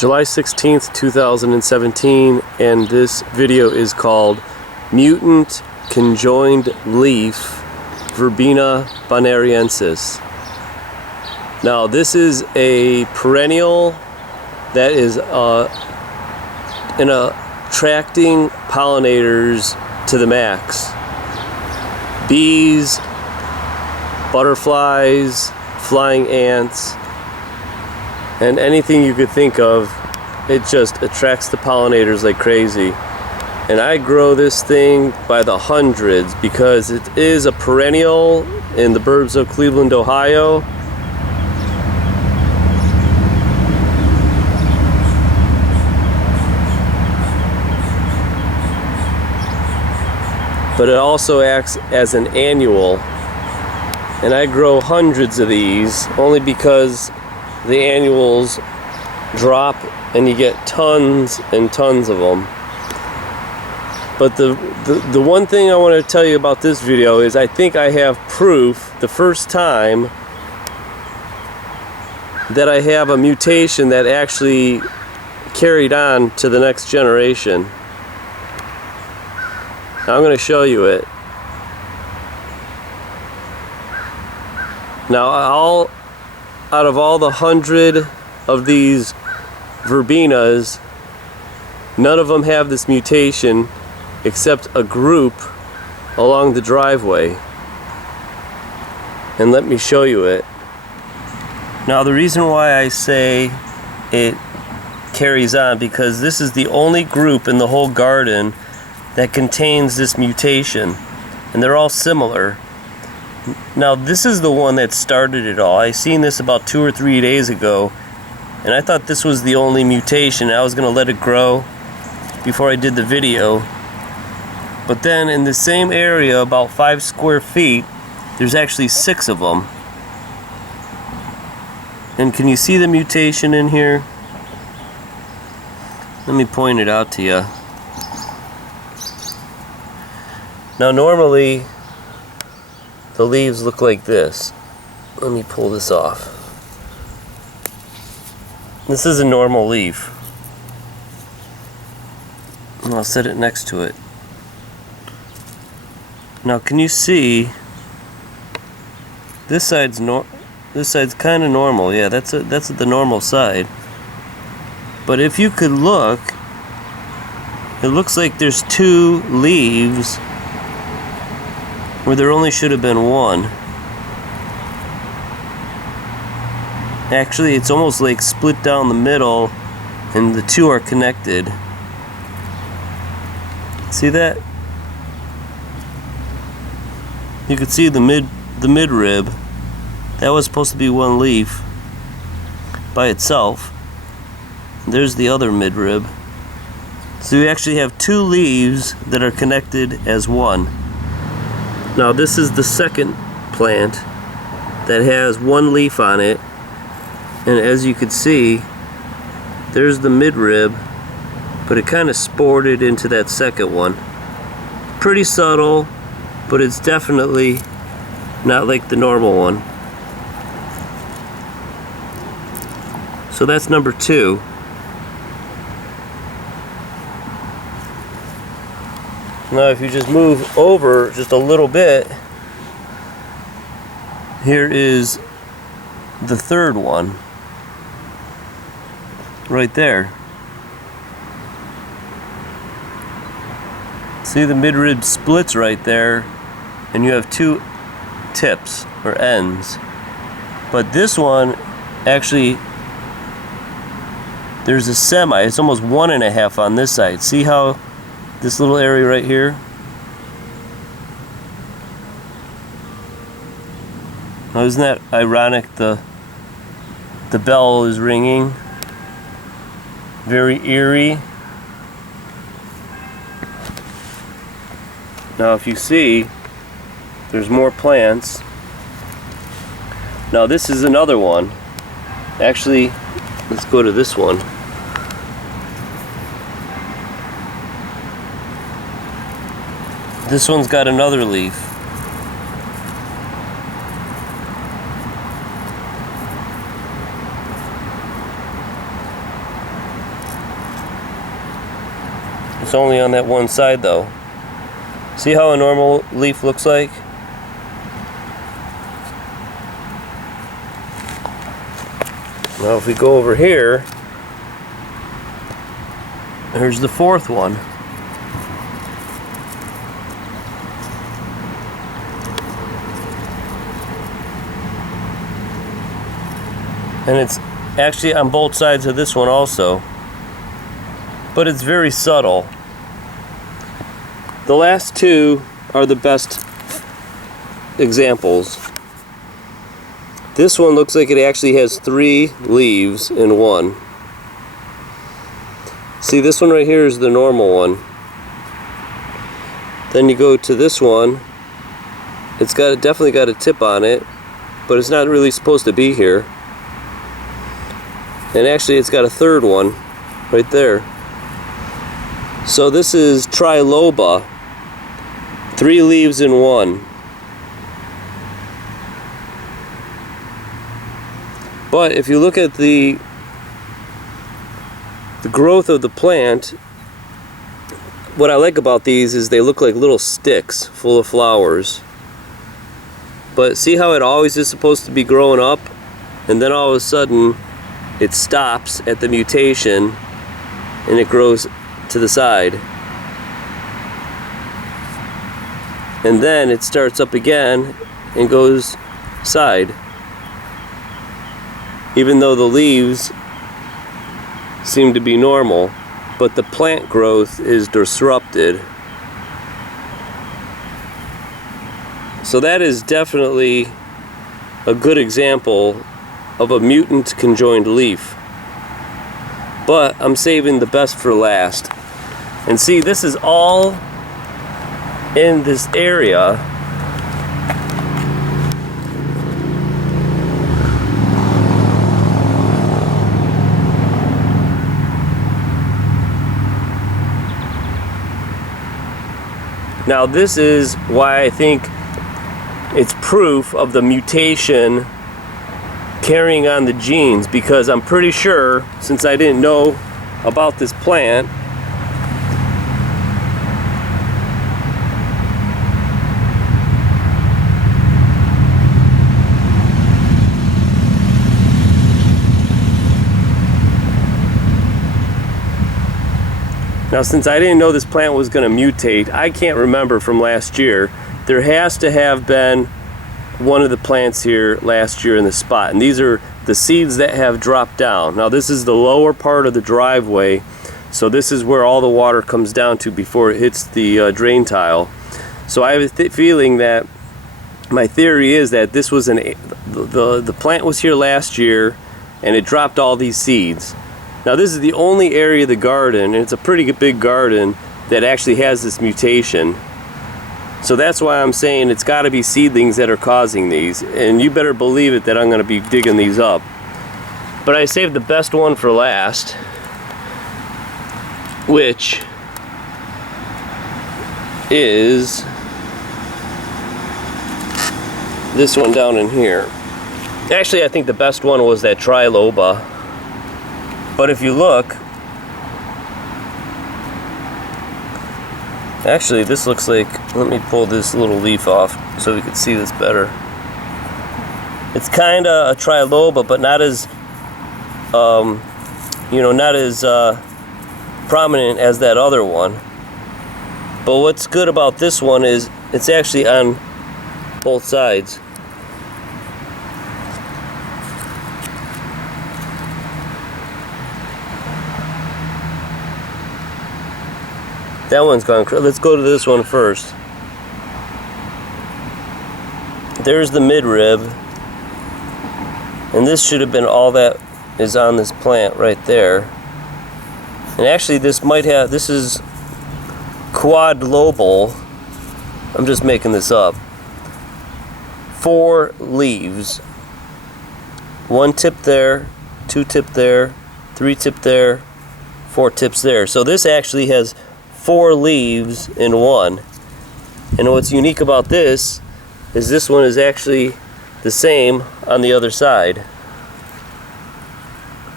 July 16th, 2017, and this video is called Mutant Conjoined Leaf Verbena bonariensis. Now this is a perennial that is attracting pollinators to the max. Bees, butterflies, flying ants, and anything you could think of. It just attracts the pollinators like crazy. And I grow this thing by the hundreds because it is a perennial in the burbs of Cleveland, Ohio. But it also acts as an annual. And I grow hundreds of these only because the annuals drop and you get tons and tons of them. But the one thing I want to tell you about this video is I think I have proof, the first time, that I have a mutation that actually carried on to the next generation. Now I'm going to show you it. Now out of all the 100 of these verbenas, none of them have this mutation except a group along the driveway. And let me show you it. Now the reason why I say it carries on, because this is the only group in the whole garden that contains this mutation, and they're all similar. Now this is the one that started it all. I seen this about 2 or 3 days ago, and I thought this was the only mutation. I was going to let it grow before I did the video. But then in the same area, about 5 square feet, there's actually 6 of them. And can you see the mutation in here? Let me point it out to you. Now normally the leaves look like this. Let me pull this off. This is a normal leaf. And I'll set it next to it. Now can you see this side's kind of normal. Yeah, that's the normal side. But if you could look, it looks like there's 2 leaves where there only should have been 1. Actually, it's almost like split down the middle and the 2 are connected. See that? You could see the midrib. That was supposed to be 1 leaf by itself. There's the other midrib. So you actually have 2 leaves that are connected as 1. Now this is the second plant that has 1 leaf on it, and as you can see, there's the midrib, but it kind of sported into that second one. Pretty subtle, but it's definitely not like the normal one. So that's number 2. Now if you just move over just a little bit, here is the 3rd one. Right there. See, the midrib splits right there, and you have 2 tips or ends. But this one, actually, there's a semi. It's almost 1.5 on this side. See how this little area right here? Now isn't that ironic? The bell is ringing. Very eerie. Now if you see, there's more plants. Now this is another one. Actually, let's go to this one. This one's got another leaf. It's only on that one side though. See how a normal leaf looks like? Now if we go over here, here's the fourth one. And it's actually on both sides of this one also. But it's very subtle. The last two are the best examples. This one looks like it actually has 3 leaves in one. See, this one right here is the normal one. Then you go to this one. It's definitely got a tip on it, but it's not really supposed to be here. And actually it's got a third one right there. So this is triloba, 3 leaves in one. But if you look at the growth of the plant, what I like about these is they look like little sticks full of flowers. But see how it always is supposed to be growing up, and then all of a sudden it stops at the mutation and it grows to the side. And then it starts up again and goes side. Even though the leaves seem to be normal, but the plant growth is disrupted. So that is definitely a good example of a mutant conjoined leaf. But I'm saving the best for last. And see, this is all in this area. Now this is why I think it's proof of the mutation carrying on the genes, because I'm pretty sure, since I didn't know about this plant, now since I didn't know this plant was going to mutate, I can't remember from last year. There has to have been one of the plants here last year in the spot, and these are the seeds that have dropped down. Now this is the lower part of the driveway, so this is where all the water comes down to before it hits the drain tile. So I have a feeling that, my theory is that this was the plant was here last year and it dropped all these seeds. Now this is the only area of the garden, and it's a pretty big garden, that actually has this mutation. So that's why I'm saying it's got to be seedlings that are causing these, and you better believe it that I'm going to be digging these up. But I saved the best one for last, which is this one down in here. Actually, I think the best one was that triloba. But if you look, actually this looks like, let me pull this little leaf off so we can see this better. It's kind of a triloba, but not as not as prominent as that other one. But what's good about this one is it's actually on both sides. That one's gone. Let's go to this one first. There's the midrib, and this should have been all that is on this plant right there. And actually this might have, this is quadlobal, I'm just making this up, 4 leaves, 1 tip there, 2 tip there, 3 tip there, 4 tips there. So this actually has 4 leaves in one. And what's unique about this is this one is actually the same on the other side.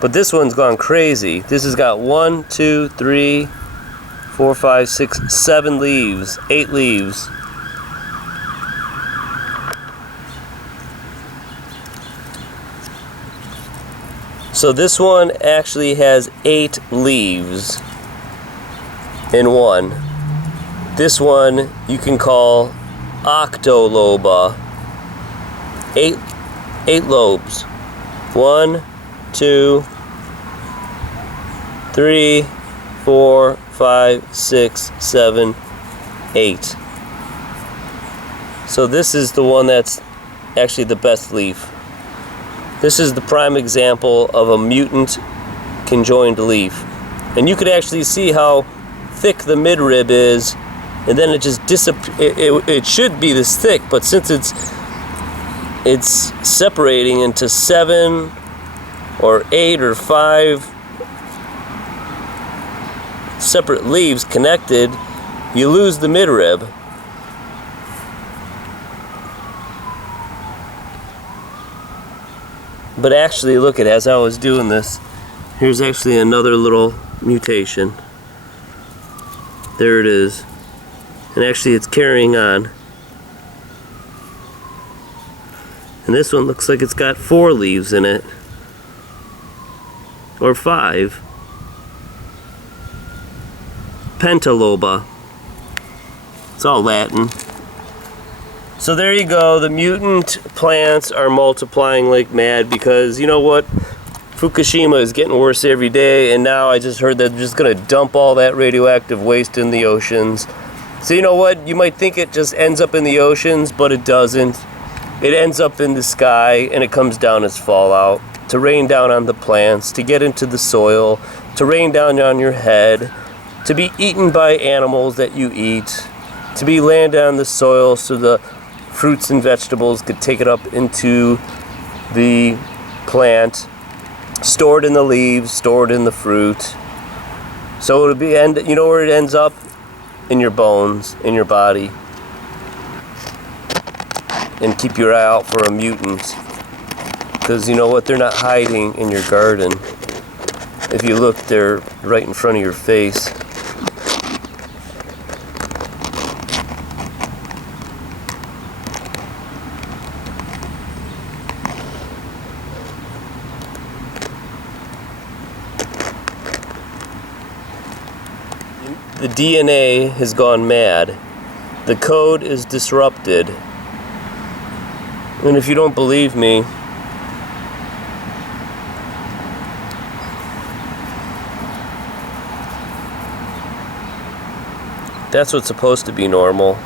But this one's gone crazy. This has got 1, 2, 3, 4, 5, 6, 7 leaves, 8 leaves. So this one actually has 8 leaves in one. This one you can call octoloba. 8 lobes. 1, 2, 3, 4, 5, 6, 7, 8. So this is the one that's actually the best leaf. This is the prime example of a mutant conjoined leaf. And you could actually see how thick the midrib is, and then it just disappears. It should be this thick, but since it's separating into 7 or 8 or 5 separate leaves connected, you lose the midrib. But actually, look at, as I was doing this, here's actually another little mutation. There it is. And actually it's carrying on. And this one looks like it's got 4 leaves in it. Or 5. Pentaloba. It's all Latin. So there you go, the mutant plants are multiplying like mad because, you know what, Fukushima is getting worse every day, and now I just heard that they're just going to dump all that radioactive waste in the oceans. So you know what, you might think it just ends up in the oceans, but it doesn't. It ends up in the sky, and it comes down as fallout to rain down on the plants, to get into the soil, to rain down on your head, to be eaten by animals that you eat, to be landed on the soil so the fruits and vegetables could take it up into the plant, stored in the leaves, stored in the fruit. So it'll be you know where it ends up? In your bones, in your body. And keep your eye out for a mutant, because you know what, they're not hiding in your garden. If you look, they're right in front of your face. The DNA has gone mad. The code is disrupted. And if you don't believe me, that's what's supposed to be normal.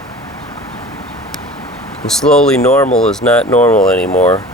And slowly normal is not normal anymore.